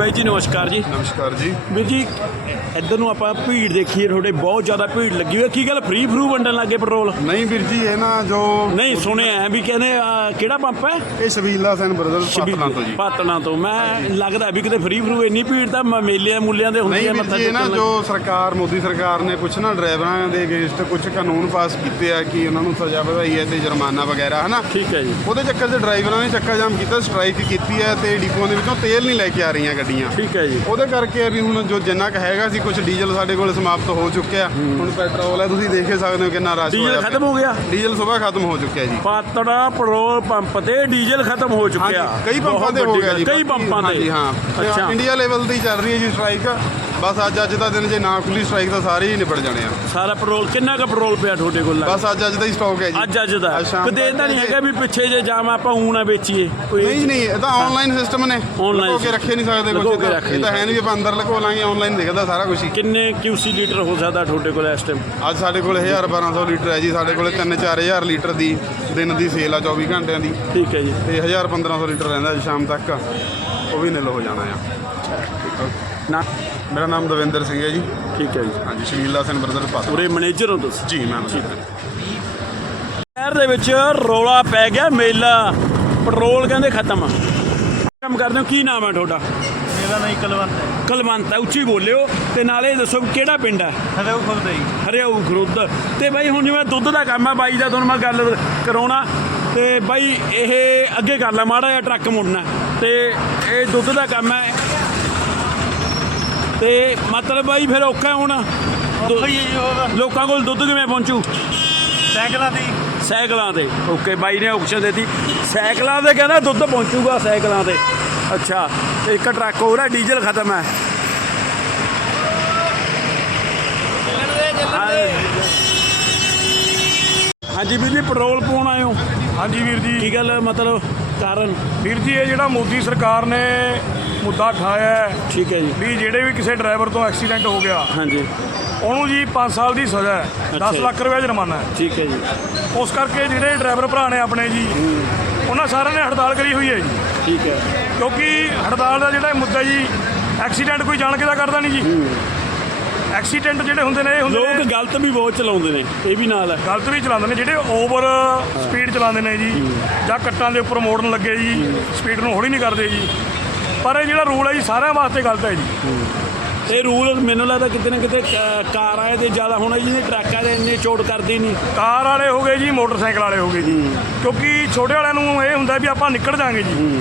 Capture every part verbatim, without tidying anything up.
ਬਾਈ ਜੀ ਨਮਸਕਾਰ ਜੀ। नमस्कार जी। ਵੀਰ ਜੀ ਇੱਧਰ ਨੂੰ ਆਪਾਂ ਭੀੜ ਦੇਖੀਏ, ਤੁਹਾਡੇ ਬਹੁਤ ਜ਼ਿਆਦਾ ਭੀੜ ਲੱਗੀ ਹੋਈ। ਕੀ ਗੱਲ ਫ੍ਰੀ ਫਰੂ ਵੰਡਣ ਲੱਗੇ ਪੈਟਰੋਲ? नहीं वीर जी है ना जो ਨਹੀਂ ਸੁਣਿਆ ਹੈ ਵੀ ਕਹਿੰਦੇ ਆ, ਕਿਹੜਾ ਪੰਪ ਹੈ? ये शबीला सैन ब्रदर्स पातना तो जी। ਪਾਤਣਾ ਤੋਂ। ਮੈਂ ਲੱਗਦਾ ਵੀ ਕਿਤੇ ਫ੍ਰੀ ਫਰੂ ਇੰਨੀ ਭੀੜ ਤਾਂ ਮ- ਮੇਲਿਆਂ ਮੂਲਿਆਂ ਦੇ ਹੁੰਦੀ नहीं ਹੈ वीर ਮੱਥਾ जी है ना ਟੇਕਣ जो ਲੱਗੇ। सरकार मोदी सरकार ने कुछ ना ड्राइवरां ਦੇ ਅਗੇਂਸਟ ਕੁਝ ਕਾਨੂੰਨ ਪਾਸ ਕੀਤੇ ਆ ਕਿ ਉਹਨਾਂ ਨੂੰ ਸਜ਼ਾ ਵਧਾਈ ਹੈ ਤੇ ਜੁਰਮਾਨਾ ਵਗੈਰਾ ਹੈ ਨਾ। ਠੀਕ ਹੈ ਜੀ। ਉਹਦੇ ਚੱਕਰ 'ਚ ਡਰਾਈਵਰਾਂ ਨੇ ਚੱਕਾ ਜਾਮ ਕੀਤਾ, ਸਟ੍ਰਾਈਕ ਕੀਤੀ ਹੈ ਤੇ ਡਿਪੂਆਂ ਦੇ ਵਿੱਚੋਂ ਤੇਲ ਨਹੀਂ ਲੈ ਕੇ ਆ ਰਹੀਆਂ ਗੱਡੀਆਂ। ਠੀਕ ਹੈ ਜੀ। ਉਹਦੇ ਕਰਕੇ ਵੀ ਹੁਣ ਜੋ ਜਿੰਨਾ ਕੁ ਹੈਗਾ ਸੀ, ਕੁਝ ਡੀਜ਼ਲ ਸਾਡੇ ਕੋਲ ਸਮਾਪਤ ਹੋ ਚੁੱਕਿਆ। ਹੁਣ ਪੈਟਰੋਲ ਹੈ, ਤੁਸੀਂ ਦੇਖ ਹੀ ਸਕਦੇ ਹੋ ਕਿੰਨਾ ਰਸ਼ ਹੋਇਆ। ਡੀਜ਼ਲ ਖਤਮ ਹੋ ਗਿਆ। ਡੀਜ਼ਲ ਸੁਬਾਹ ਖਤਮ ਹੋ ਚੁੱਕਿਆ ਜੀ। ਪਾਤੜਾ ਪੈਟਰੋਲ ਪੰਪ ਤੇ ਡੀਜ਼ਲ ਖਤਮ ਹੋ ਚੁੱਕਿਆ। ਹਾਂਜੀ, ਕਈ ਪੰਪਾਂ ਤੇ ਹੋ ਗਿਆ ਜੀ। ਕਈ ਪੰਪਾਂ ਤੇ। ਹਾਂਜੀ ਹਾਂ। ਅੱਛਾ। ਇੰਡੀਆ ਲੈਵਲ ਦੀ ਚੱਲ ਰਹੀ ਹੈ ਜੀ ਸਟ੍ਰਾਈਕ। ਬਸ ਅੱਜ ਅੱਜ ਦਾ ਦਿਨ ਜੇ ਨਾ ਖੁੱਲੀ ਸਟ੍ਰਾਈਕ ਤਾਂ ਸਾਰੇ ਹੀ ਨਿਬੜ ਜਾਣੇ ਆ। ਸਾਰਾ ਪੈਟਰੋਲ ਕਿੰਨਾ ਕੁ ਪੈਟਰੋਲ ਪਿਆ ਤੁਹਾਡੇ ਕੋਲ? ਬਸ ਅੱਜ ਅੱਜ ਦਾ ਹੀ ਸਟਾਕ ਹੈ ਜੀ। ਅੱਜ ਅੱਜ ਦਾ ਅੱਜ ਸ਼ਾਮ ਕਦੇ ਇਹਦਾ ਨਹੀਂ ਹੈਗਾ ਵੀ ਪਿੱਛੇ ਜੇ ਜਾਮ ਆਪਾਂ ਊਂ ਨਾ ਵੇਚੀਏ ਕੋਈ? ਨਹੀਂ ਨਹੀਂ, ਇਹ ਤਾਂ ਆਨਲਾਈਨ ਸਿਸਟਮ ਨੇ। Online ਲੁਕੋ ਕੇ ਰੱਖੇ ਨਹੀਂ ਸਕਦੇ ਲੁਕੋ ਕੁਝ। ਕੇ ਰੱਖ ਇਹ ਤਾਂ ਹੈ ਨਹੀਂ ਵੀ ਆਪਾਂ ਅੰਦਰ ਲੁਕੋ ਲਾਂਗੇ, ਆਨਲਾਈਨ ਦਿਖਦਾ ਸਾਰਾ ਕੁਝ ਹੀ। ਕਿੰਨੇ ਕਿਊਸੀ ਲੀਟਰ ਹੋ ਸਕਦਾ ਤੁਹਾਡੇ ਕੋਲ ਇਸ ਟਾਈਮ? ਅੱਜ ਸਾਡੇ ਕੋਲ ਹਜ਼ਾਰ ਬਾਰਾਂ ਸੌ ਲੀਟਰ ਹੈ ਜੀ। ਸਾਡੇ ਕੋਲ ਤਿੰਨ ਚਾਰ ਹਜ਼ਾਰ ਲੀਟਰ ਦੀ ਦਿਨ ਦੀ ਸੇਲ ਆ ਚੌਵੀ ਘੰਟਿਆਂ ਦੀ। ਠੀਕ ਹੈ ਜੀ। ਤੇ ਹਜ਼ਾਰ ਪੰਦਰਾਂ ਸੌ ਲੀਟਰ ਰਹਿੰਦਾ ਜੀ ਸ਼ਾਮ ਤੱਕ, ਉਹ ਵੀ ਨਿਲ ਹੋ ਜਾਣਾ ਆ। ਨਾ ਮੇਰਾ ਨਾਮ ਦਵਿੰਦਰ ਸਿੰਘ ਹੈ ਜੀ। ਠੀਕ ਹੈ ਜੀ। ਹਾਂਜੀ, ਸ਼ਬੀਲਾ ਸੈਨ ਬ੍ਰਦਰਸ ਪਾਤੜਾ। ਪੂਰੇ ਮੈਨੇਜਰ ਹੋ ਤੁਸੀਂ? ਜੀ ਮੈਮ। ਸ਼ਹਿਰ ਦੇ ਵਿੱਚ ਰੌਲਾ ਪੈ ਗਿਆ, ਮੇਲਾ ਪੈਟਰੋਲ ਕਹਿੰਦੇ ਖਤਮ ਆ। ਕੰਮ ਕਰਦੇ ਹੋ, ਕੀ ਨਾਮ ਹੈ ਤੁਹਾਡਾ? ਮੇਰਾ ਨਾਮ ਕਲਵੰਤ ਹੈ। ਕਲਵੰਤ ਹੈ। ਉੱਚੀ ਬੋਲਿਓ ਤੇ ਨਾਲੇ ਇਹ ਦੱਸੋ ਵੀ ਕਿਹੜਾ ਪਿੰਡ ਹੈ? ਹਰਿਆਊ ਖੁਰਦ ਜੀ। ਹਰਿਆਊ ਖੁਰਦ। ਤੇ ਬਾਈ ਹੁਣ ਜਿਵੇਂ ਦੁੱਧ ਦਾ ਕੰਮ ਆ ਬਾਈ ਦਾ, ਤੁਹਾਨੂੰ ਮੈਂ ਗੱਲ ਕਰਾਉਣਾ ਤੇ ਬਾਈ ਇਹ ਅੱਗੇ ਕਰ ਲੈ ਮਾੜਾ ਜਿਹਾ, ਟਰੱਕ ਮੁੜਨਾ ਤੇ ਇਹ ਦੁੱਧ ਦਾ ਕੰਮ ਹੈ ਤੇ ਮਤਲਬ ਬਾਈ ਫਿਰ ਔਖਾ ਹੁਣ ਦੁ- ਔਖਾ ਹੀ ਹੈ ਜੀ ਹੋਰ। ਲੋਕਾਂ ਕੋਲ ਦੁੱਧ ਕਿਵੇਂ ਪਹੁੰਚੂ? ਸਾਈਕਲਾਂ ਦੀ ਸਾਈਕਲਾਂ ਤੇ। ਓਕੇ, ਬਾਈ ਨੇ ਆਪਸ਼ਨ ਦਿੱਤੀ ਸਾਈਕਲਾਂ ਤੇ, ਕਹਿੰਦਾ ਦੁੱਧ ਪਹੁੰਚੂਗਾ ਸਾਈਕਲਾਂ ਤੇ। ਅੱਛਾ, ਇੱਕ ਟਰੱਕ ਹੋ ਰਿਹਾ, ਡੀਜ਼ਲ ਖਤਮ ਹੈ। ਹਾਂਜੀ ਵੀਰ ਜੀ, ਪੈਟਰੋਲ ਪਾਉਣ ਆਏ ਹੋ? ਹਾਂਜੀ ਵੀਰ ਜੀ। ਕੀ ਗੱਲ ਮਤਲਬ ਕਾਰਨ? ਵੀਰ ਜੀ ਇਹ ਜਿਹੜਾ ਮੋਦੀ ਸਰਕਾਰ ਨੇ ਮੁੱਦਾ ਉਠਾਇਆ ਹੈ ਠੀਕ ਹੈ ਜੀ। ਵੀ ਜਿਹੜੇ ਵੀ ਕਿਸੇ ਡਰਾਈਵਰ ਤੋਂ ਐਕਸੀਡੈਂਟ ਹੋ ਗਿਆ ਹਾਂਜੀ ਉਹਨੂੰ ਜੀ ਪੰਜ ਸਾਲ ਦੀ ਸਜ਼ਾ ਹੈ, ਅੱਛਾ ਦਸ ਜੀ। ਲੱਖ ਰੁਪਏ ਜੁਰਮਾਨਾ ਹੈ। ਠੀਕ ਹੈ ਜੀ। ਉਸ ਕਰਕੇ ਜਿਹੜੇ ਡਰਾਈਵਰ ਭਰਾ ਨੇ ਆਪਣੇ ਜੀ, ਉਹਨਾਂ ਸਾਰਿਆਂ ਨੇ ਹੜਤਾਲ ਕਰੀ ਹੋਈ ਹੈ ਜੀ। ਠੀਕ ਹੈ। ਕਿਉਂਕਿ ਹੜਤਾਲ ਦਾ ਜਿਹੜਾ ਮੁੱਦਾ ਜੀ, ਐਕਸੀਡੈਂਟ ਕੋਈ ਜਾਣ ਕੇ ਤਾਂ ਕਰਦਾ ਨਹੀਂ ਜੀ। ਐਕਸੀਡੈਂਟ ਜਿਹੜੇ ਹੁੰਦੇ ਨੇ ਇਹ ਹੁੰਦੇ ਲੋਕ ਨੇ ਗਲਤ ਵੀ ਬਹੁਤ ਚਲਾਉਂਦੇ ਨੇ, ਇਹ ਵੀ ਨਾਲ ਹੈ। ਗਲਤ ਵੀ ਚਲਾਉਂਦੇ ਨੇ, ਜਿਹੜੇ ਓਵਰ ਸਪੀਡ ਚਲਾਉਂਦੇ ਨੇ ਜੀ, ਜਾਂ ਕੱਟਾਂ ਦੇ ਉੱਪਰ ਮੋੜਨ ਲੱਗੇ ਜੀ, ਸਪੀਡ ਨੂੰ ਹੌਲੀ ਨਹੀਂ ਕਰਦੇ ਜੀ। ਪਰ ਇਹ ਜਿਹੜਾ ਰੂਲ ਹੈ ਜੀ ਸਾਰਿਆਂ ਵਾਸਤੇ ਗਲਤ ਹੈ ਜੀ। ਇਹ ਰੂਲ ਮੈਨੂੰ ਲੱਗਦਾ ਕਿਤੇ ਨਾ ਕਿਤੇ ਕ- ਕਾਰਾਂ ਦੇ ਜ਼ਿਆਦਾ ਹੋਣਾ, ਜਿਹਨੇ ਟਰੱਕਾਂ ਦੇ ਇੰਨੇ ਚੋਟ ਕਰਦੀ ਨਹੀਂ। ਕਾਰ ਵਾਲੇ ਹੋ ਗਏ ਜੀ, ਮੋਟਰਸਾਈਕਲ ਵਾਲੇ ਹੋ ਗਏ ਜੀ। ਕਿਉਂਕਿ ਛੋਟੇ ਵਾਲਿਆਂ ਨੂੰ ਇਹ ਹੁੰਦਾ ਵੀ ਆਪਾਂ ਨਿਕਲ ਜਾਾਂਗੇ ਜੀ।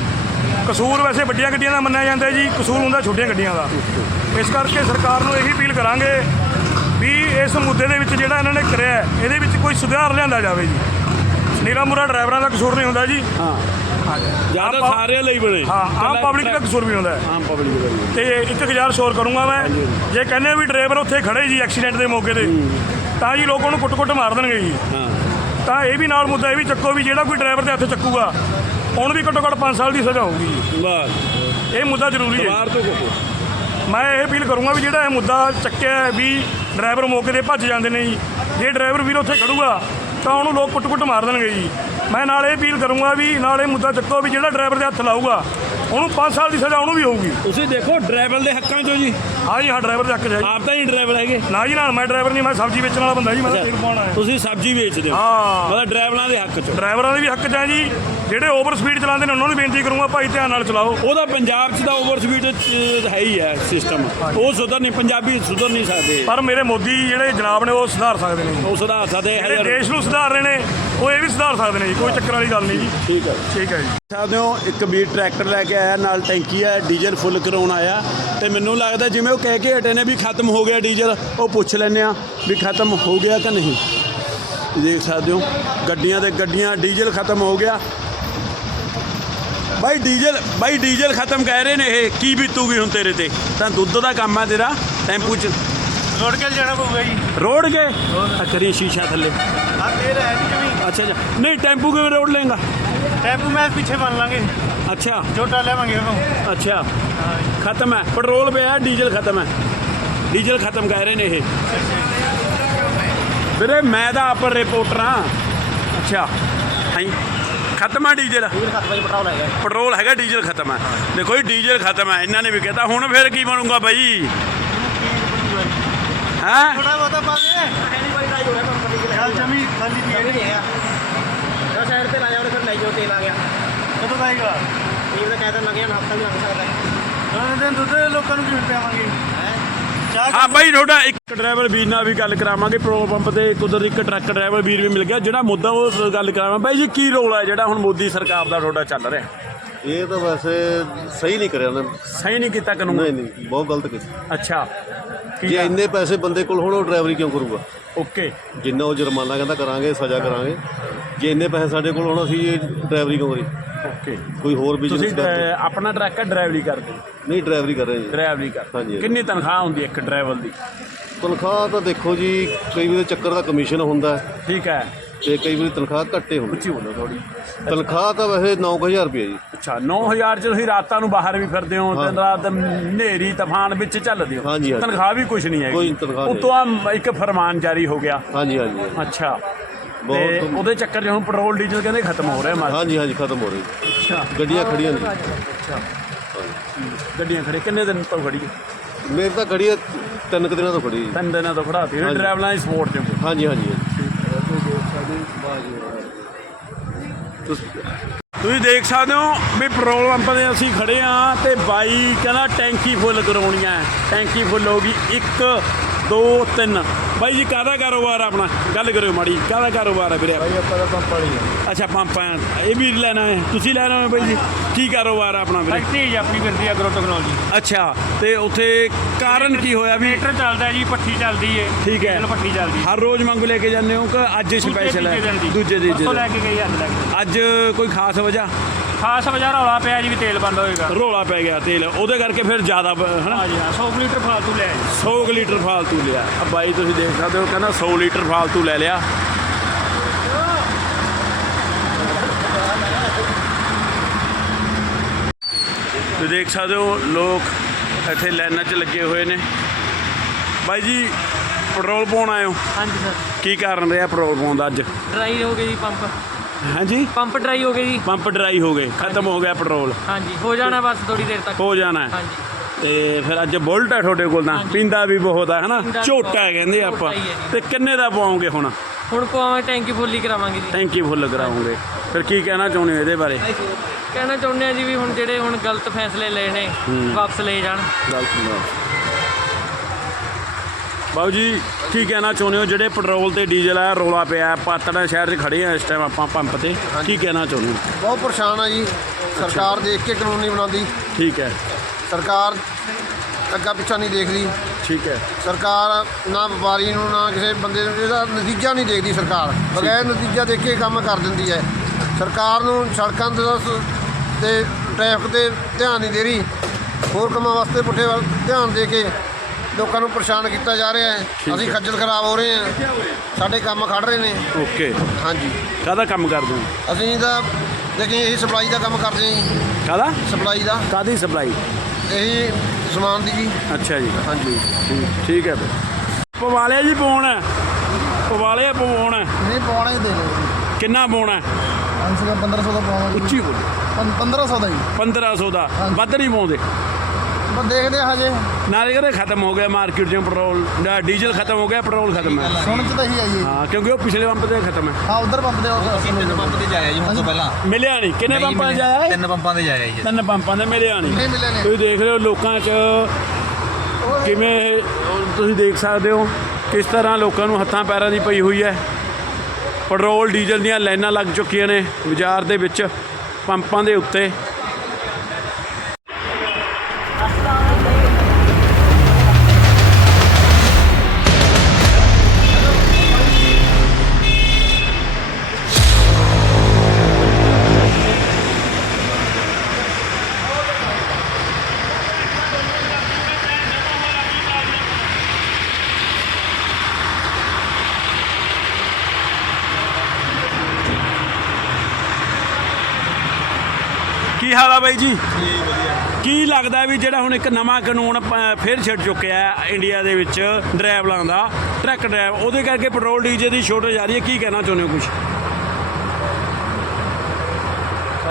ਕਸੂਰ ਵੈਸੇ ਵੱਡੀਆਂ ਗੱਡੀਆਂ ਦਾ ਮੰਨਿਆ ਜਾਂਦਾ ਜੀ, ਕਸੂਰ ਹੁੰਦਾ ਛੋਟੀਆਂ ਗੱਡੀਆਂ ਦਾ। ਇਸ ਕਰਕੇ ਸਰਕਾਰ ਨੂੰ ਇਹੀ ਅਪੀਲ ਕਰਾਂਗੇ ਵੀ ਇਸ ਮੁੱਦੇ ਦੇ ਵਿੱਚ ਜਿਹੜਾ ਇਹਨਾਂ ਨੇ ਕਰਿਆ ਹੈ, ਇਹਦੇ ਵਿੱਚ ਕੋਈ ਸੁਧਾਰ ਲਿਆਂਦਾ ਜਾਵੇ ਜੀ। ਨਿਰਾ ਮੁਰਾ ਡਰਾਈਵਰਾਂ ਦਾ ਕਸੂਰ ਨਹੀਂ ਹੁੰਦਾ ਜੀ। ਹਾਂ, ਜ਼ਿਆਦਾ ਆਮ- ਸਾਰਿਆਂ ਲਈ ਬਣੇ। ਹਾਂ, ਆਮ ਪਬਲਿਕ ਦਾ ਕਸੂਰ ਵੀ ਹੁੰਦਾ ਹੈ। ਆਮ ਪਬਲਿਕ ਦਾ ਵੀ। ਤੇ ਇੱਕ ਗੁਜ਼ਾਰਿਸ਼ ਹੋਰ ਕਰੂੰਗਾ ਮੈਂ, ਜੇ ਕਹਿੰਦੇ ਵੀ ਡਰਾਈਵਰ ਉੱਥੇ ਖੜੇ ਜੀ ਐਕਸੀਡੈਂਟ ਦੇ ਮੌਕੇ ਤੇ, ਤਾਂ ਜੀ ਲੋਕ ਉਹਨੂੰ ਕੁੱਟ-ਕੁੱਟ ਮਾਰ ਦੇਣਗੇ ਜੀ। ਹਾਂ, ਤਾਂ ਇਹ ਵੀ ਨਾਲ ਮੁੱਦਾ ਇਹ ਵੀ ਚੱਕੋ ਵੀ ਜਿਹੜਾ ਕੋਈ ਡਰਾਈਵਰ ਦੇ ਹੱਥ ਚੱਕੂਗਾ ਉਹਨੂੰ ਵੀ ਘੱਟੋ ਘੱਟ ਪੰਜ ਸਾਲ ਦੀ ਸਜ਼ਾ ਹੋਊਗੀ ਜੀ। ਬਸ ਇਹ ਮੁੱਦਾ ਜ਼ਰੂਰੀ ਹੈ। ਬਾਹਰ ਤੋਂ ਕਹੋ। ਮੈਂ ਇਹ ਅਪੀਲ ਕਰੂੰਗਾ ਵੀ ਜਿਹੜਾ ਇਹ ਮੁੱਦਾ ਚੱਕਿਆ ਹੈ ਵੀ ਡਰਾਈਵਰ ਮੌਕੇ ਤੇ ਭੱਜ ਜਾਂਦੇ ਨੇ ਜੀ, ਜੇ ਡਰਾਈਵਰ ਵੀਰ ਉੱਥੇ ਖੜੂਗਾ ਤਾਂ ਉਹਨੂੰ ਲੋਕ ਕੁੱਟ-ਕੁੱਟ ਮਾਰ ਦੇਣਗੇ ਜੀ। ਮੈਂ ਨਾਲ ਇਹ ਅਪੀਲ ਕਰੂੰਗਾ ਵੀ ਨਾਲ ਇਹ ਮੁੱਦਾ ਚੱਕੋ ਵੀ ਜਿਹੜਾ ਡਰਾਈਵਰ ਦੇ ਹੱਥ ਲਾਊਗਾ ਉਹਨੂੰ ਪੰਜ ਸਾਲ ਦੀ ਸਜ਼ਾ ਉਹਨੂੰ ਵੀ ਹੋਊਗੀ। ਤੁਸੀਂ ਦੇਖੋ ਡਰਾਈਵਰ ਦੇ ਹੱਕਾਂ ਚੋਂ ਜੀ। ਹਾਂ ਜੀ ਹਾਂ, ਡਰਾਈਵਰ ਦੇ ਹੱਕ 'ਚ ਹੈ ਜੀ। ਆਪ ਤਾਂ ਹੀ ਡਰਾਈਵਰ ਹੈਗੇ? ਨਾ ਜੀ ਨਾ, ਮੈਂ ਡਰਾਈਵਰ ਨਹੀਂ, ਮੈਂ ਸਬਜ਼ੀ ਵੇਚਣ ਵਾਲਾ ਬੰਦਾ ਜੀ। ਮੈਂ ਤਾਂ ਤੇਲ ਪਾਉਣਾ ਹੈ। ਤੁਸੀਂ ਸਬਜ਼ੀ ਵੇਚਦੇ ਹੋ? ਹਾਂ। ਮਤਲਬ ਡਰਾਈਵਰਾਂ ਦੇ ਹੱਕ 'ਚ। ਡਰਾਈਵਰਾਂ ਦੇ ਵੀ ਹੱਕ 'ਚ ਹੈ ਜੀ। ਜਿਹੜੇ ਓਵਰ ਸਪੀਡ ਚਲਾਉਂਦੇ ਨੇ ਉਹਨਾਂ ਨੂੰ ਬੇਨਤੀ ਕਰੂੰਗਾ ਭਾਈ ਧਿਆਨ ਨਾਲ ਚਲਾਓ। ਉਹਦਾ ਪੰਜਾਬ 'ਚ ਤਾਂ ਓਵਰ ਸਪੀਡ ਹੈ ਹੀ ਹੈ ਸਿਸਟਮ, ਉਹ ਸੁਧਰ ਨਹੀਂ, ਪੰਜਾਬੀ ਸੁਧਰ ਨਹੀਂ ਸਕਦੇ। ਪਰ ਮੇਰੇ ਮੋਦੀ ਜਿਹੜੇ ਜਨਾਬ ਨੇ ਉਹ ਸੁਧਾਰ ਸਕਦੇ ਨੇ। ਉਹ ਸੁਧਾਰ ਸਕਦੇ ਜਿਹੜੇ ਹੈ। ਦੇਸ਼ ਨੂੰ ਸੁਧਾਰ ਰਹੇ ਨੇ ਉਹ ਇਹ ਵੀ ਸੁਧਾਰ ਸਕਦੇ ਨੇ ਜੀ, ਕੋਈ ਚੱਕਰ ਵਾਲੀ ਗੱਲ ਨਹੀਂ ਜੀ। ਠੀਕ ਹੈ। ਠੀਕ ਹੈ ਜੀ। ਸਕਦੇ ਹੋ ਇੱਕ ਵੀਰ ਟਰੈਕਟਰ ਲੈ ਕੇ ਆਇਆ, ਨਾਲ ਟੈਂਕੀ ਹੈ, ਡੀਜ਼ਲ ਫੁੱਲ ਕਰਾਉਣ ਆਇਆ ਤੇ ਮੈਨੂੰ ਲੱਗਦਾ ਜਿਵੇਂ ਉਹ ਕਹਿ ਕੇ ਹਟੇ ਨੇ ਵੀ ਖਤਮ ਹੋ ਗਿਆ ਡੀਜ਼ਲ, ਉਹ ਪੁੱਛ ਲੈਂਦੇ ਆ ਵੀ ਖਤਮ ਹੋ ਗਿਆ ਕਿ ਨਹੀਂ। ਦੇਖ ਸਕਦੇ ਹੋ ਗੱਡੀਆਂ ਤੇ ਗੱਡੀਆਂ, ਡੀਜ਼ਲ ਖਤਮ ਹੋ ਗਿਆ ਬਾਈ। ਡੀਜ਼ਲ ਬਾਈ ਡੀਜ਼ਲ ਖਤਮ ਕਹਿ ਰਹੇ ਨੇ, ਇਹ ਕੀ ਬੀਤੂਗੀ ਹੁਣ ਤੇਰੇ ਤੇ? ਤਾਂ ਦੁੱਧ ਦਾ ਕੰਮ ਹੈ ਤੇਰਾ, ਟੈਂਪੂ 'ਚ ਰੋਡ ਕੇ ਜਾਣਾ ਪਊਗਾ ਜੀ। ਰੋੜ ਗਏ? ਆ ਕਰੀ ਸ਼ੀਸ਼ਾ ਥੱਲੇ। ਆ ਫੇਰ ਹੈ ਜੀ ਜਮੀ। ਅੱਛਾ ਅੱਛਾ, ਨਹੀਂ ਟੈਂਪੂ ਕਿਵੇਂ ਰੋੜ ਲੇਗਾ? ਟੈਂਪੂ ਮੈਂ ਪਿੱਛੇ ਬਣ ਲਾਂਗੇ, ਅੱਛਾ ਛੋਟਾ ਲੈਵਾਂਗੇ ਉਹਨੂੰ। ਅੱਛਾ, ਖਤਮ ਹੈ ਪੈਟਰੋਲ ਪਿਆ, ਡੀਜ਼ਲ ਖਤਮ ਹੈ। ਡੀਜ਼ਲ ਖਤਮ ਕਹਿ ਰਹੇ ਨੇ ਇਹ ਵੀਰੇ। ਮੈਂ ਤਾਂ ਆਪ ਰਿਪੋਰਟਰ ਹਾਂ। ਅੱਛਾ, ਹਾਂ ਖਤਮ ਆ ਡੀਜ਼ਲ ਡੀਜ਼ਲ ਖਤਮ ਹੈ, ਪੈਟਰੋਲ ਹੈਗਾ। ਪੈਟਰੋਲ ਹੈਗਾ, ਡੀਜ਼ਲ ਖਤਮ ਹੈ। ਦੇਖੋ ਜੀ ਡੀਜ਼ਲ ਖਤਮ ਹੈ, ਇਹਨਾਂ ਨੇ ਵੀ ਕਹਿਤਾ। ਹੁਣ ਫਿਰ ਕੀ ਬਣੂਗਾ ਬਾਈ? ਹੈਂ ਥੋੜਾ ਬਹੁਤਾ ਪਾ ਦੇ ਨਹੀਂ ਕੋਈ ਰਾਈ ਹੋ ਰਿਹਾ ਤੁਹਾਨੂੰ ਪਤਾ ਚੱਲ ਜਮੀ ਖਾਲੀ ਪੀ ਨਹੀਂ ਹੈਗਾ। ਜੋ ਸਾਈਡ ਤੇ ਲਾ ਜਾ ਉਹਨੇ ਫਿਰ ਲੈ ਜਾਓ, ਤੇਲ ਆ ਗਿਆ। ਕਦੋਂ ਆਏਗਾ? ਇਹ ਤਾਂ ਕਹਿ ਲੱਗਿਆ ਨਾ, ਹਫਤਾ ਵੀ ਲੱਗ ਸਕਦਾ ਹੈ। ਉਹਨਾਂ ਦਿਨ ਦੁੱਧ ਲੋਕਾਂ ਨੂੰ ਕਿਵੇਂ ਪਿਆਵਾਂਗੇ? ਚਾਹ ਹਾਂ ਬਾਈ, ਤੁਹਾਡਾ ਇੱਕ ਡਰਾਈਵਰ ਵੀਰ ਨਾਲ ਵੀ ਗੱਲ ਕਰਾਵਾਂਗੇ। ਪੈਟਰੋਲ ਪੰਪ ਤੇ ਕੁਦਰਤ ਇੱਕ ਟਰੱਕ ਡਰਾਈਵਰ ਵੀਰ ਵੀ ਮਿਲ ਗਿਆ। ਜਿਹੜਾ ਮੁੱਦਾ ਉਹ ਗੱਲ ਕਰਾਵਾਂ। ਬਾਈ ਜੀ ਕੀ ਰੋਲ ਹੈ ਜਿਹੜਾ ਹੁਣ ਮੋਦੀ ਸਰਕਾਰ ਦਾ ਤੁਹਾਡਾ ਚੱਲ ਰਿਹਾ? ਇਹ ਤਾਂ ਵੈਸੇ ਸਹੀ ਨਹੀਂ ਕਰਿਆ ਉਹਨਾਂ ਨੇ। ਸਹੀ ਨਹੀਂ ਕੀਤਾ ਕਾਨੂੰਨ? ਨਹੀਂ ਨਹੀਂ, ਬਹੁਤ ਗਲਤ ਕੀਤਾ। ਅੱਛਾ, ਕੀ ਜੇ ਆ? ਇੰਨੇ ਪੈਸੇ ਬੰਦੇ ਕੋਲ ਹੋਣ ਉਹ ਡਰਾਈਵਰੀ ਕਿਉਂ ਕਰੂਗਾ? ਓਕੇ, ਜਿੰਨਾ ਉਹ ਜੁਰਮਾਨਾ ਕਹਿੰਦਾ ਕਰਾਂਗੇ, ਸਜ਼ਾ ਕਰਾਂਗੇ। ਜੇ ਇੰਨੇ ਪੈਸੇ ਸਾਡੇ ਕੋਲ ਹੋਣ ਅਸੀਂ ਇਹ ਡਰਾਈਵਰੀ ਕਿਉਂ ਕਰੀ? ਓਕੇ। ਕੋਈ ਹੋਰ ਤੁਸੀਂ ਬਿਜ਼ਨਸ ਕਰਦੇ? ਅਹ, ਆਪਣਾ ਟਰੱਕ ਹੈ, ਡਰਾਈਵਰੀ ਕਰਦੇ? ਨਹੀਂ, ਡਰਾਈਵਰੀ ਕਰ ਰਹੇ ਜੀ। ਡਰਾਈਵਰੀ ਕਰ। ਹਾਂਜੀ। ਕਿੰਨੀ ਤਨਖਾਹ ਹੁੰਦੀ ਹੈ ਇੱਕ ਡਰਾਈਵਰ ਦੀ? ਤਨਖਾਹ ਤਾਂ ਦੇਖੋ ਜੀ, ਕਈ ਵਾਰ ਚੱਕਰ ਦਾ ਕਮਿਸ਼ਨ ਹੁੰਦਾ ਹੈ ਠੀਕ ਹੈ। ਤੇ ਕਈ ਵਾਰੀ ਤਨਖਾਹ ਘੱਟੇ ਹੁੰਦੀ। ਉੱਚੀ ਬੋਲੋ ਥੋੜੀ। ਤਨਖਾਹ ਤਾਂ ਵੈਸੇ ਨੌ ਕੁ ਹਜ਼ਾਰ ਰੁਪਏ ਜੀ। ਅੱਛਾ, ਨੌ ਹਜ਼ਾਰ ਚ ਤੁਸੀਂ ਰਾਤਾਂ ਨੂੰ ਬਾਹਰ ਵੀ ਫਿਰਦੇ ਹੋ, ਦਿਨ ਰਾਤ ਹਨੇਰੀ ਤੂਫਾਨ ਵਿੱਚ ਚੱਲਦੇ ਹੋ। ਹਾਂਜੀ, ਹਾਂਜੀ। ਤਨਖਾਹ ਵੀ ਕੁਝ ਨਹੀਂ ਹੈ। ਕੋਈ ਤਨਖਾਹ ਨਹੀਂ। ਉਤੋਂ ਆ ਇੱਕ ਫਰਮਾਨ ਜਾਰੀ ਹੋ ਗਿਆ। ਹਾਂਜੀ ਹਾਂਜੀ ਅੱਛਾ, ਬਹੁਤ- ਤੇ ਉਹਦੇ ਚੱਕਰ 'ਚ ਹੁਣ ਪੈਟਰੋਲ ਡੀਜ਼ਲ ਕਹਿੰਦੇ ਖਤਮ ਹੋ ਰਿਹਾ ਮਾਰ। ਹਾਂਜੀ ਹਾਂਜੀ ਖਤਮ ਹੋ ਰਹੀ। ਅੱਛਾ, ਗੱਡੀਆਂ ਖੜੀਆਂ ਨੇ। ਅੱਛਾ, ਗੱਡੀਆਂ ਖੜੇ ਕਿੰਨੇ ਦਿਨ ਤੋਂ ਖੜੀ ਹੈ? ਮੇਰੇ ਤਾਂ ਗੱਡੀ ਤਿੰਨ ਕੁ ਦਿਨਾਂ ਤੋਂ ਖੜੀ ਜੀ। ਤਿੰਨ ਦਿਨਾਂ ਤੋਂ ਖੜਾਤੀ ਹਾਂਜੀ। ਡਰਾਈਵਰਾਂ ਦੀ ਸਪੋਰਟ 'ਚ। ਹਾਂਜੀ ਹਾਂਜੀ ਤੁਸੀਂ ਦੇਖ ਸਕਦੇ ਹੋ ਵੀ ਪੈਟਰੋਲ ਪੰਪ ਦੇ ਅਸੀਂ ਖੜੇ ਆ ਤੇ ਬਾਈ ਕਹਿੰਦਾ ਟੈਂਕੀ ਫੁੱਲ ਕਰਾਉਣੀ ਹੈ। ਟੈਂਕੀ ਫੁੱਲ ਹੋ ਗਈ, ਇੱਕ ਦੋ ਤਿੰਨ। ਬਾਈ ਜੀ ਕਾਹਦਾ ਕਾਰੋਬਾਰ ਆ ਆਪਣਾ? ਗੱਲ ਕਰਿਓ ਮਾੜੀ, ਕਾਹਦਾ ਕਾਰੋਬਾਰ ਹੈ ਵੀਰੇ? ਭਾਈ ਆਪਾਂ ਦਾ ਪੰਪ ਵਾਲੀ ਆ। ਅੱਛਾ, ਪੰਪ ਹੈ। ਇਹ ਵੀ ਲੈਣਾ ਹੈ, ਤੁਸੀਂ ਲੈਣਾ ਹੈ ਬਾਈ ਜੀ? ਕੀ ਕਾਰੋਬਾਰ ਆ ਆਪਣਾ ਵੀਰੇ? ਫੈਕਟਰੀ ਆਪਣੀ ਫਿਰਦੀ ਐਗਰੋ ਟੈਕਨੋਲੋਜੀ। ਅੱਛਾ, ਤੇ ਉੱਥੇ ਕਾਰਨ ਕੀ ਹੋਇਆ ਵੀ? ਮੀਟਰ ਚੱਲਦਾ ਜੀ, ਪੱਠੀ ਚੱਲਦੀ ਏ। ਠੀਕ ਹੈ। ਡੀਜ਼ਲ ਪੱਠੀ ਚੱਲਦੀ। ਹਰ ਰੋਜ਼ ਮੰਗ ਲੈ ਕੇ ਜਾਂਦੇ ਹੋ ਕਿ ਅੱਜ ਸਪੈਸ਼ਲ ਹੈ? ਦੂਜੇ ਦੀ ਪਰਸੋਂ ਲੈ ਕੇ ਗਈ ਅੱਜ ਲੈ ਕੇ। ਅੱਜ ਕੋਈ ਖਾਸ ਵਜ੍ਹਾ? ਖਾਸ ਵਜ੍ਹਾ ਰੌਲਾ ਪਿਆ ਜੀ ਵੀ ਤੇਲ ਬੰਦ ਹੋਏਗਾ। ਰੋਲਾ ਪੈ ਗਿਆ ਤੇਲ, ਉਹਦੇ ਕਰਕੇ ਫਿਰ ਜ਼ਿਆਦਾ ਹਨਾ ਹਾਂਜੀ ਹਾਂ, ਸੌ ਕੁ ਲੀਟਰ ਫਾਲਤੂ ਲੈ ਆਏ। ਸੌ ਕੁ ਲੀਟਰ ਫਾਲਤੂ ਲਿਆ। ਆ ਬਾਈ ਤੁਸੀਂ ਦੇਖ ਸਕਦੇ ਹੋ, ਕਹਿੰਦਾ ਸੌ ਲੀਟਰ ਫਾਲਤੂ ਲੈ ਲਿਆ। ਤੁਸੀਂ ਦੇਖ ਸਕਦੇ ਹੋ ਲੋਕ ਇੱਥੇ ਲਾਈਨਾਂ 'ਚ ਲੱਗੇ ਹੋਏ ਨੇ। ਬਾਈ ਜੀ ਪੈਟਰੋਲ ਪਾਉਣ ਆਏ ਹੋ? ਹਾਂਜੀ ਸਰ, ਕੀ ਕਾਰਨ ਰਿਹਾ ਪੈਟਰੋਲ ਪਾਉਣ ਦਾ ਅੱਜ? ਡਰਾਈ ਹੋ ਗਈ ਜੀ ਪੰਪ। ਹਾਂਜੀ, ਪੰਪ ਡਰਾਈ ਹੋ ਗਈ ਜੀ। ਪੰਪ ਡਰਾਈ ਹੋ ਗਏ, ਖਤਮ ਹੋ ਗਿਆ ਪੈਟਰੋਲ। ਹਾਂਜੀ, ਹੋ ਜਾਣਾ ਬਸ ਥੋੜੀ ਦੇਰ ਤੱਕ। ਹੋ ਜਾਣਾ ਹੈ। ਹਾਂਜੀ, ਤੇ ਫਿਰ ਅੱਜ ਬੁਲਟ ਹੈ ਤੁਹਾਡੇ ਕੋਲ? ਤਾਂ ਪੀਂਦਾ ਵੀ ਬਹੁਤ ਹੈ ਹਨਾ, ਪੀਂਦਾ ਵੀ ਝੋਟਾ ਬਹੁਤ। ਕਹਿੰਦੇ ਆਪਾਂ। ਝੋਟਾ ਹੀ ਹੈ ਜੀ। ਤੇ ਕਿੰਨੇ ਦਾ ਪਾਓਗੇ ਹੁਣ? ਹੁਣ ਪਵਾਵਾਂਗੇ, ਟੈਂਕੀ ਫੁੱਲ ਹੀ ਕਰਾਵਾਂਗੇ ਜੀ। ਟੈਂਕੀ ਫੁੱਲ ਕਰਾਉਂਗੇ। ਫਿਰ ਕੀ ਕਹਿਣਾ ਚਾਹੁੰਦੇ ਹੋ ਇਹਦੇ ਬਾਰੇ? ਕਹਿਣਾ ਚਾਹੁੰਦੇ ਆ ਜੀ ਵੀ ਹੁਣ ਜਿਹੜੇ ਹੁਣ ਗਲਤ ਫੈਸਲੇ ਲਏ ਨੇ ਵਾਪਸ ਲਏ ਜਾਣ। ਬਾਬੂ ਜੀ ਕੀ ਕਹਿਣਾ ਚਾਹੁੰਦੇ ਹੋ? ਜਿਹੜੇ ਪੈਟਰੋਲ ਤੇ ਡੀਜ਼ਲ ਆ ਰੋਲਾ ਪਿਆ, ਪਾਤੜਾ ਸ਼ਹਿਰ 'ਚ ਖੜੇ ਆ ਇਸ ਟਾਈਮ ਆਪਾਂ ਪੰਪ ਤੇ, ਕੀ ਕਹਿਣਾ ਚਾਹੁੰਦੇ ਹੋ? ਬਹੁਤ ਪਰੇਸ਼ਾਨ ਆ ਜੀ। ਸਰਕਾਰ ਦੇਖ ਕੇ ਕਾਨੂੰਨ ਨਹੀਂ ਬਣਾਉਂਦੀ। ਠੀਕ ਹੈ, ਸਰਕਾਰ ਅੱਗਾ ਪਿੱਛਾ ਨਹੀਂ ਦੇਖਦੀ। ਠੀਕ ਹੈ। ਸਰਕਾਰ ਨਾ ਵਪਾਰੀ ਨੂੰ ਨਾ ਕਿਸੇ ਬੰਦੇ ਨੂੰ ਇਹਦਾ ਨਤੀਜਾ ਨਹੀਂ ਦੇਖਦੀ। ਸਰਕਾਰ ਬਗੈਰ ਨਤੀਜਾ ਦੇਖ ਕੇ ਕੰਮ ਕਰ ਦਿੰਦੀ ਹੈ। ਸਰਕਾਰ ਨੂੰ ਸੜਕਾਂ ਤੇ ਤੇ ਟ੍ਰੈਫਿਕ ਤੇ ਧਿਆਨ ਨਹੀਂ ਦੇ ਰਹੀ। ਹੋਰ ਕੰਮਾਂ ਵਾਸਤੇ ਪੁੱਠੇ ਵੱਲ ਧਿਆਨ ਦੇ ਕੇ ਲੋਕਾਂ ਨੂੰ ਪਰੇਸ਼ਾਨ ਕੀਤਾ ਜਾ ਰਿਹਾ ਹੈ। ਅਸੀਂ ਖੱਜਲ ਖਰਾਬ ਹੋ ਰਹੇ ਹਾਂ, ਸਾਡੇ ਕੰਮ ਖੜ ਰਹੇ ਨੇ। ਓਕੇ, ਹਾਂਜੀ, ਕਾਹਦਾ ਕੰਮ ਕਰਦੇ ਹੋ? ਅਸੀਂ ਤਾਂ ਦੇਖੀ ਇਹੀ ਸਪਲਾਈ ਦਾ ਕੰਮ ਕਰਦੇ ਹਾਂ ਜੀ। ਕਾਹਦਾ? ਸਪਲਾਈ ਦਾ, ਕਾਹਦੀ ਸਪਲਾਈ? ਇਹੀ ਸਮਾਨ ਦੀ ਜੀ। ਅੱਛਾ ਜੀ, ਹਾਂਜੀ, ਠੀਕ ਠੀਕ ਹੈ। ਪਵਾਲੇ ਜੀ ਪਾਉਣ ਹੈ, ਪਵਾਲੇ ਪਾਉਣ ਹੈ। ਨਹੀਂ ਪਾਉਣਾ ਹੀ ਦੇ ਲਓ। ਕਿੰਨਾ ਪਾਉਣਾ ਹੈ? ਪੰਜ ਸੌ ਪੰਦਰਾਂ ਸੌ ਦਾ ਪਾਵਾਂਗੇ। ਉੱਚੀ ਬੋਲੋ। ਪੰਦਰਾਂ ਸੌ ਦਾ ਜੀ। ਪੰਦਰਾਂ ਸੌ ਦਾ ਵੱਧ ਨਹੀਂ ਪਾਉਂਦੇ? ਬਸ ਦੇਖਦੇ ਆ ਹਜੇ। ਨਾਲੇ ਕਹਿੰਦੇ ਖਤਮ ਹੋ ਗਿਆ ਮਾਰਕੀਟ 'ਚੋਂ ਪੈਟਰੋਲ, ਨਾ ਡੀਜ਼ਲ ਖਤਮ ਹੋ ਗਿਆ, ਪੈਟਰੋਲ ਖਤਮ ਹੈ। ਸੁਣ ਚ ਤਾਂ ਇਹੀ ਆਈ ਹੈ। ਹਾਂ, ਕਿਉਂਕਿ ਉਹ ਪਿਛਲੇ ਪੰਪ ਤੇ ਖਤਮ ਹੈ। ਹਾਂ, ਉਧਰ ਪੰਪ ਦੇ ਤਿੰਨ ਪੰਪ ਤੇ ਜਾਇਆ ਜੀ ਹੁਣ ਤੋਂ ਪਹਿਲਾਂ। ਮਿਲਿਆ ਨਹੀਂ? ਕਿੰਨੇ ਨਹੀਂ ਪੰਪਾਂ 'ਚ ਮਿਲਿਆ, ਆਇਆ? ਤਿੰਨ ਪੰਪਾਂ ਤੇ ਜਾਇਆ ਜੀ। ਤਿੰਨ ਪੰਪਾਂ ਦੇ ਮਿਲਿਆ ਨਹੀਂ। ਨਹੀਂ ਮਿਲੇ ਨੇ। ਤੁਸੀਂ ਦੇਖ ਰਹੇ ਹੋ ਲੋਕਾਂ 'ਚ ਕਿਵੇਂ ਇਹ, ਤੁਸੀਂ ਦੇਖ ਸਕਦੇ ਹੋ ਕਿਸ ਤਰ੍ਹਾਂ ਲੋਕਾਂ ਨੂੰ ਹੱਥਾਂ ਪੈਰਾਂ ਦੀ ਪਈ ਹੋਈ ਹੈ। ਪੈਟਰੋਲ ਡੀਜ਼ਲ ਦੀਆਂ ਲਾਈਨਾਂ ਲੱਗ ਚੁੱਕੀਆਂ ਨੇ ਬਾਜ਼ਾਰ ਦੇ ਵਿੱਚ, ਪੰਪਾਂ ਦੇ ਉੱਤੇ। ਕੀ ਹਾਲ ਆ ਬਾਈ ਜੀ? ਕੀ ਲੱਗਦਾ ਵੀ ਜਿਹੜਾ ਹੁਣ ਇੱਕ ਨਵਾਂ ਕਾਨੂੰਨ ਪ- ਫਿਰ ਛਿੜ ਚੁੱਕਿਆ ਹੈ ਇੰਡੀਆ ਦੇ ਵਿੱਚ ਡਰਾਈਵਰਾਂ ਦਾ, ਟਰੱਕ ਡਰਾਈਵ, ਉਹਦੇ ਕਰਕੇ ਪੈਟਰੋਲ ਡੀਜ਼ਲ ਦੀ ਛੋਟੇਜ ਆ ਰਹੀ ਹੈ, ਕੀ ਕਹਿਣਾ ਚਾਹੁੰਦੇ ਹੋ ਕੁਝ?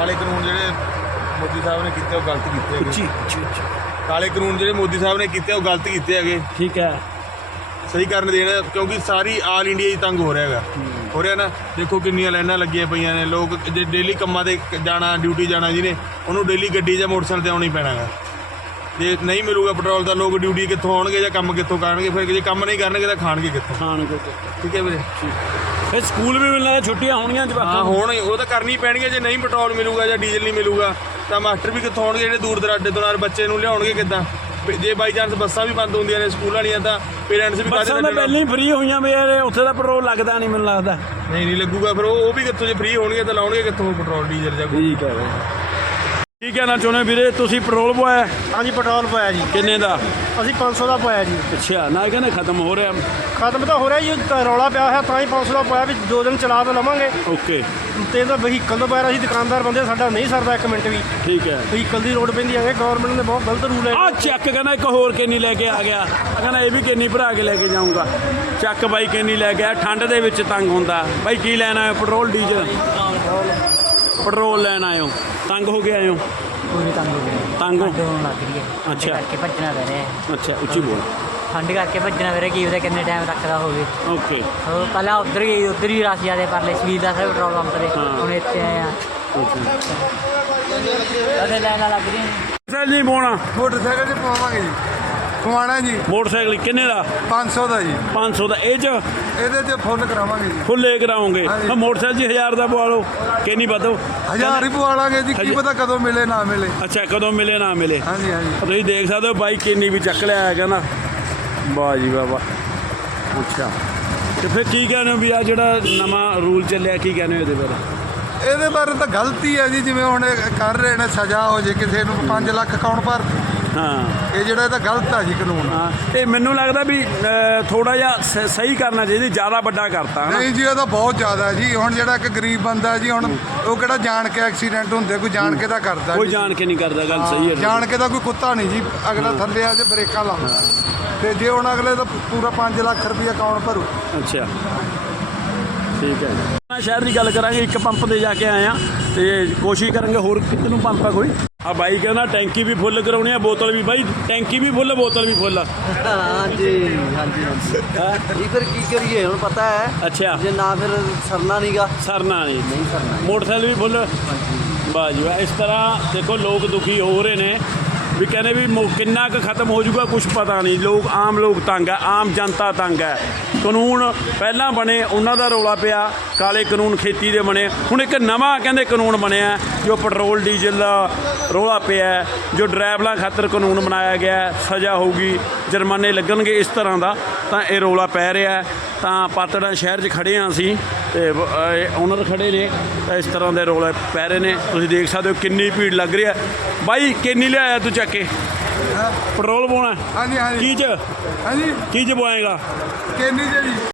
ਕਾਲੇ ਕਾਨੂੰਨ ਜਿਹੜੇ ਮੋਦੀ ਸਾਹਿਬ ਨੇ ਕੀਤੇ ਉਹ ਗਲਤ ਕੀਤੇ ਹੈਗੇ। ਉੱਚੀ ਉੱਚੀ ਉੱਚੀ ਕਾਲੇ ਕਾਨੂੰਨ ਜਿਹੜੇ ਮੋਦੀ ਸਾਹਿਬ ਨੇ ਕੀਤੇ ਉਹ ਗਲਤ ਕੀਤੇ ਹੈਗੇ, ਠੀਕ ਹੈ। ਸਹੀ ਕਰਨ ਦੇਣਾ, ਕਿਉਂਕਿ ਸਾਰੀ ਆਲ ਇੰਡੀਆ 'ਚ ਤੰਗ ਹੋ ਰਿਹਾ ਹੈਗਾ, ਹੋ ਰਿਹਾ ਨਾ। ਦੇਖੋ ਕਿੰਨੀਆਂ ਲਾਈਨਾਂ ਲੱਗੀਆਂ ਪਈਆਂ ਨੇ, ਲੋਕ ਜੇ ਡੇਲੀ ਕੰਮਾਂ 'ਤੇ ਜਾਣਾ, ਡਿਊਟੀ ਜਾਣਾ ਜਿਹਨੇ, ਉਹਨੂੰ ਡੇਲੀ ਗੱਡੀ ਜਾਂ ਮੋਟਰਸਾਈਕਲ 'ਤੇ ਆਉਣਾ ਹੀ ਪੈਣਾ ਹੈਗਾ। ਜੇ ਨਹੀਂ ਮਿਲੂਗਾ ਪੈਟਰੋਲ ਤਾਂ ਲੋਕ ਡਿਊਟੀ ਕਿੱਥੋਂ ਆਉਣਗੇ ਜਾਂ ਕੰਮ ਕਿੱਥੋਂ ਕਰਨਗੇ? ਫਿਰ ਜੇ ਕੰਮ ਨਹੀਂ ਕਰਨਗੇ ਤਾਂ ਖਾਣਗੇ ਕਿੱਥੋਂ? ਖਾਣਗੇ। ਠੀਕ ਹੈ ਵੀਰੇ। ਫਿਰ ਸਕੂਲ ਵੀ ਮਿਲਣਾ, ਛੁੱਟੀਆਂ ਹੋਣਗੀਆਂ ਹਾਂ ਜਵਾਕਾਂ ਨੂੰ। ਹੁਣ ਉਹ ਤਾਂ ਕਰਨੀ ਪੈਣਗੇ। ਜੇ ਨਹੀਂ ਪੈਟਰੋਲ ਮਿਲੂਗਾ ਜਾਂ ਡੀਜ਼ਲ ਨਹੀਂ ਮਿਲੂਗਾ ਤਾਂ ਮਾਸਟਰ ਵੀ ਕਿੱਥੋਂ ਆਉਣਗੇ ਜਿਹੜੇ ਦੂਰ ਦਰਾਡੇ ਤੋਂ? ਨਾਲ ਬੱਚੇ ਨੂੰ ਲਿਆਉਣਗੇ ਕਿੱਦਾਂ? ਜੇ ਬਾਈ ਚਾਂਸ ਬੱਸਾਂ ਵੀ ਬੰਦ ਹੁੰਦੀਆਂ ਨੇ ਸਕੂਲ ਵਾਲੀਆਂ ਤਾਂ ਪੇਰੈਂਟਸ ਵੀ ਬੱਸਾਂ ਤਾਂ ਪਹਿਲਾਂ ਹੀ ਫ੍ਰੀ ਹੋਈਆਂ ਵੀ ਯਾਰ, ਉੱਥੇ ਦਾ ਪੈਟਰੋਲ ਲੱਗਦਾ ਨਹੀਂ ਮੈਨੂੰ ਲੱਗਦਾ। ਨਹੀਂ ਨਹੀਂ ਲੱਗੂਗਾ ਫਿਰ ਉਹ ਉਹ ਵੀ ਕਿੱਥੋਂ? ਜੇ ਫ੍ਰੀ ਹੋਣਗੇ ਤਾਂ ਲਾਉਣਗੇ ਕਿੱਥੋਂ ਪੈਟਰੋਲ ਡੀਜ਼ਲ ਜਾਂ ਕੋਈ? ਠੀਕ ਹੈ ਕੀ ਕਹਿਣਾ ਚਾਹੁੰਦੇ ਵੀਰੇ? ਤੁਸੀਂ ਪੈਟਰੋਲ ਪਵਾਇਆ ਹਾਂਜੀ ਪੈਟਰੋਲ ਪਾਇਆ ਜੀ, ਕਿੰਨੇ ਦਾ? ਅਸੀਂ ਪੰਜ ਸੌ ਦਾ ਪਾਇਆ ਜੀ। ਅੱਛਾ, ਨਾ ਕਹਿੰਦੇ ਖਤਮ ਹੋ ਰਿਹਾ। ਖਤਮ ਤਾਂ ਹੋ ਰਿਹਾ ਜੀ, ਤਾਂ ਰੌਲਾ ਪਿਆ ਹੋਇਆ ਤਾਂ ਹੀ ਪੰਜ ਸੌ ਦਾ ਪਾਇਆ ਵੀ ਦੋ ਦਿਨ ਚਲਾ ਤਾਂ ਲਵਾਂਗੇ। ਓਕੇ, ਤੇ ਇਹਦਾ ਵਹੀਕਲ ਤੋਂ ਬਗੈਰ ਅਸੀਂ ਦੁਕਾਨਦਾਰ ਬੰਦੇ, ਸਾਡਾ ਨਹੀਂ ਸਰਦਾ ਇੱਕ ਮਿੰਟ ਵੀ। ਠੀਕ ਹੈ। ਵਹੀਕਲ ਦੀ ਲੋੜ ਪੈਂਦੀ ਹੈ, ਗਵਰਨਮੈਂਟ ਨੇ ਬਹੁਤ ਗਲਤ ਰੂਲ ਹੈ। ਆ ਚੱਕ ਕਹਿੰਦਾ ਇੱਕ ਹੋਰ ਕੇਨੀ ਲੈ ਕੇ ਆ ਗਿਆ, ਕਹਿੰਦਾ ਇਹ ਵੀ ਕੇਨੀ ਭਰਾ ਕੇ ਲੈ ਕੇ ਜਾਊਂਗਾ। ਚੱਕ ਬਾਈ ਕੇਨੀ ਲੈ ਗਿਆ, ਠੰਡ ਦੇ ਵਿੱਚ ਤੰਗ ਹੁੰਦਾ। ਬਾਈ ਕੀ ਲੈਣ ਆਇਓ? Petrol diesel? ਪੈਟਰੋਲ ਲੈਣ ਆਇਓ, ਤੰਗ ਹੋ ਕੇ ਆਇਓ? ਪੂਰੀ ਤੰਗ ਹੋ ਗਈ, ਤੰਗ ਹੋ ਠੰਡ ਹੋਣ ਲੱਗ ਰਹੀ ਹੈ। ਅੱਛਾ। ਕਰਕੇ ਭੱਜਣਾ ਪੈ ਰਿਹਾ। ਅੱਛਾ, ਉੱਚੀ ਬੋਲ। ਠੰਡ ਕਰਕੇ ਭੱਜਣਾ ਪੈ ਰਿਹਾ, ਕੀ ਪਤਾ ਕਿੰਨੇ ਟਾਈਮ ਤੱਕ ਦਾ ਹੋਵੇ। ਓਕੇ, ਉਹ ਪਹਿਲਾਂ ਉੱਧਰ ਗਈ, ਉੱਧਰ ਹੀ ਰਾਸੀਆ ਦੇ ਪਰਲੇ ਸ਼ਹੀਦ ਦਾ ਸਾਹਿਬ ਪੈਟਰੋਲ ਪੰਪ ਤੇ, ਹਾਂ। ਹੁਣ ਇੱਥੇ ਆਏ ਆ। ਉਹਦੇ ਲਾਈਨਾਂ ਲੱਗ ਰਹੀਆਂ ਨੇ। ਮੋਟਰਸਾਈਕਲ ਨਹੀਂ ਪਾਉਣਾ? ਮੋਟਰਸਾਈਕਲ 'ਤੇ ਪਵਾਵਾਂਗੇ ਜੀ, ਪਵਾਉਣਾ ਜੀ ਮੋਟਰਸਾਈਕਲ ਕਿੰਨੇ ਦਾ? ਪੰਜ ਸੌ ਦਾ ਜੀ। ਪੰਜ ਸੌ ਦਾ। ਇਹ 'ਚ ਇਹਦੇ 'ਤੇ ਫੁੱਲ ਕਰਾਵਾਂਗੇ ਜੀ, ਫੁੱਲੇ ਕਰਾਉਂਗੇ? ਹਾਂਜੀ। ਮੋਟਰਸਾਈਕਲ ਜੀ ਹਜ਼ਾਰ ਦਾ ਪਵਾ ਲਓ, ਕਿ ਨਹੀਂ ਵਧੋ? ਹਜ਼ਾਰ ਹੀ ਪਵਾ ਲਾਂਗੇ ਜੀ, ਕੀ ਹਜ਼ਾਰ- ਪਤਾ ਕਦੋਂ ਮਿਲੇ ਨਾ ਮਿਲੇ। ਅੱਛਾ, ਕਦੋਂ ਮਿਲੇ ਨਾ ਮਿਲੇ। ਹਾਂਜੀ ਹਾਂਜੀ। ਤੁਸੀਂ ਦੇਖ ਸਕਦੇ ਹੋ ਬਾਈਕ ਕਿੰਨੀ ਵੀ ਚੱਕ ਲਿਆ ਹੈਗਾ ਨਾ। ਵਾਹ ਜੀ ਵਾਹ ਵਾਹ। ਅੱਛਾ, ਤੇ ਫਿਰ ਕੀ ਕਹਿੰਦੇ ਹੋ ਵੀ ਆ ਜਿਹੜਾ ਨਵਾਂ ਰੂਲ ਚੱਲਿਆ, ਕੀ ਕਹਿੰਦੇ ਹੋ ਇਹਦੇ ਬਾਰੇ? ਇਹਦੇ ਬਾਰੇ ਤਾਂ ਗਲਤੀ ਹੈ ਜੀ, ਜਿਵੇਂ ਹੁਣ ਇਹ ਕਰ ਰਹੇ ਨੇ, ਸਜ਼ਾ ਹੋ ਜੇ ਕਿਸੇ ਨੂੰ ਪੰਜ ਲੱਖ ਕੌਣ ਭਰ? ਹਾਂ, ਇਹ ਜਿਹੜਾ ਇਹ ਤਾਂ ਗਲਤ ਆ ਜੀ ਕਾਨੂੰਨ। ਹਾਂ, ਤੇ ਮੈਨੂੰ ਲੱਗਦਾ ਵੀ ਥੋੜਾ ਜਿਹਾ ਸ- ਸਹੀ ਕਰਨਾ ਚਾਹੀਦਾ, ਜ਼ਿਆਦਾ ਵੱਡਾ ਕਰਤਾ ਹਨਾ। ਨਹੀਂ ਜੀ, ਇਹ ਤਾਂ ਬਹੁਤ ਜ਼ਿਆਦਾ ਜੀ। ਹੁਣ ਜਿਹੜਾ ਇੱਕ ਗਰੀਬ ਬੰਦਾ ਜੀ, ਹੁਣ ਉਹ ਕਿਹੜਾ ਜਾਣ ਕੇ ਐਕਸੀਡੈਂਟ ਹੁੰਦੇ, ਕੋਈ ਜਾਣ ਕੇ ਤਾਂ ਕਰਦਾ ਕੋਈ ਜੀ। ਜਾਣ ਕੇ ਨਹੀਂ ਕਰਦਾ, ਗੱਲ ਸਹੀ ਹੈ। ਜਾਣ ਕੇ ਤਾਂ ਕੋਈ ਕੁੱਤਾ ਨਹੀਂ ਜੀ, ਅਗਲਾ ਥੱਲੇ ਆ ਜੇ ਬ੍ਰੇਕਾਂ ਲਾਉਂਦਾ। ਤੇ ਜੇ ਹੁਣ ਅਗਲੇ ਦਾ ਪੂਰਾ ਪੰਜ ਲੱਖ ਰੁਪਇਆ ਕੌਣ ਭਰੂ? ਅੱਛਾ, ਠੀਕ ਹੈ ਜੀ। ਮੈਂ ਸ਼ਹਿਰ ਦੀ ਗੱਲ ਕਰਾਂਗੇ, ਇੱਕ ਪੰਪ ਤੇ ਜਾ ਕੇ ਆਏ ਆ ਤੇ ਕੋਸ਼ਿਸ਼ ਕਰਾਂਗੇ ਹੋਰ ਕਿਤੇ ਨੂੰ ਪੰਪ ਆ ਕੋਈ। ਆ ਬਾਈ ਕਹਿੰਦਾ ਟੈਂਕੀ ਵੀ ਫੁੱਲ ਕਰਾਉਣੀ ਆ, ਬੋਤਲ ਵੀ। ਬਾਈ ਟੈਂਕੀ ਵੀ ਫੁੱਲ, ਬੋਤਲ ਵੀ ਫੁੱਲ। ਹਾਂਜੀ ਹਾਂਜੀ ਹਾਂਜੀ। ਇਹ ਫਿਰ ਕੀ ਕਰੀਏ, ਹੁਣ ਪਤਾ ਹੈ। ਅੱਛਾ, ਜੇ ਨਾ ਫਿਰ ਸਰਨਾ ਨਹੀਂਗਾ। ਸਰਨਾ ਨਹੀਂ। ਨਹੀਂ ਸਰਨਾ। ਮੋਟਰਸਾਈਕਲ ਵੀ ਫੁੱਲ। ਵਾਹ ਜੀ ਵਾਹ। ਇਸ ਤਰ੍ਹਾਂ ਦੇਖੋ ਲੋਕ ਦੁਖੀ ਹੋ ਰਹੇ ਨੇ ਵੀ, ਕਹਿੰਦੇ ਵੀ ਮੋ- ਕਿੰਨਾ ਕੁ ਖਤਮ ਹੋ ਜਾਊਗਾ ਕੁਝ ਪਤਾ ਨਹੀਂ। ਲੋਕ, ਆਮ ਲੋਕ ਤੰਗ ਹੈ, ਆਮ ਜਨਤਾ ਤੰਗ ਹੈ। ਕਾਨੂੰਨ ਪਹਿਲਾਂ ਬਣੇ, ਉਹਨਾਂ ਦਾ ਰੌਲਾ ਪਿਆ, ਕਾਲੇ ਕਾਨੂੰਨ ਖੇਤੀ ਦੇ ਬਣੇ। ਹੁਣ ਇੱਕ ਨਵਾਂ ਕਹਿੰਦੇ ਕਾਨੂੰਨ ਬਣਿਆ ਜੋ ਪੈਟਰੋਲ ਡੀਜ਼ਲ ਦਾ ਰੌਲਾ ਪਿਆ, ਜੋ ਡਰਾਈਵਰਾਂ ਖਾਤਰ ਕਾਨੂੰਨ ਬਣਾਇਆ ਗਿਆ, ਸਜ਼ਾ ਹੋਊਗੀ, ਜੁਰਮਾਨੇ ਲੱਗਣਗੇ, ਇਸ ਤਰ੍ਹਾਂ ਦਾ। ਤਾਂ ਇਹ ਰੌਲਾ ਪੈ ਰਿਹਾ। ਤਾਂ ਪਾਤੜਾ ਸ਼ਹਿਰ 'ਚ ਖੜੇ ਹਾਂ ਅਸੀਂ, ਤੇ ਓਨਰ ਖੜੇ ਨੇ, ਤਾਂ ਇਸ ਤਰ੍ਹਾਂ ਦੇ ਰੌਲੇ ਪੈ ਰਹੇ ਨੇ। ਤੁਸੀਂ ਦੇਖ ਸਕਦੇ ਹੋ ਕਿੰਨੀ ਭੀੜ ਲੱਗ ਰਹੀ ਹੈ। ਬਾਈ ਕਿੰਨੀ ਲਿਆਇਆ ਤੂੰ ਚੱਕ ਕੇ? ਪੈਟਰੋਲ ਪਾਉਣਾ? ਹਾਂਜੀ ਹਾਂਜੀ। ਕੀ 'ਚ? ਹਾਂਜੀ, ਕੀ 'ਚ ਪਵਾਏਗਾ? ਕਿੰਨੀ ਜੀ?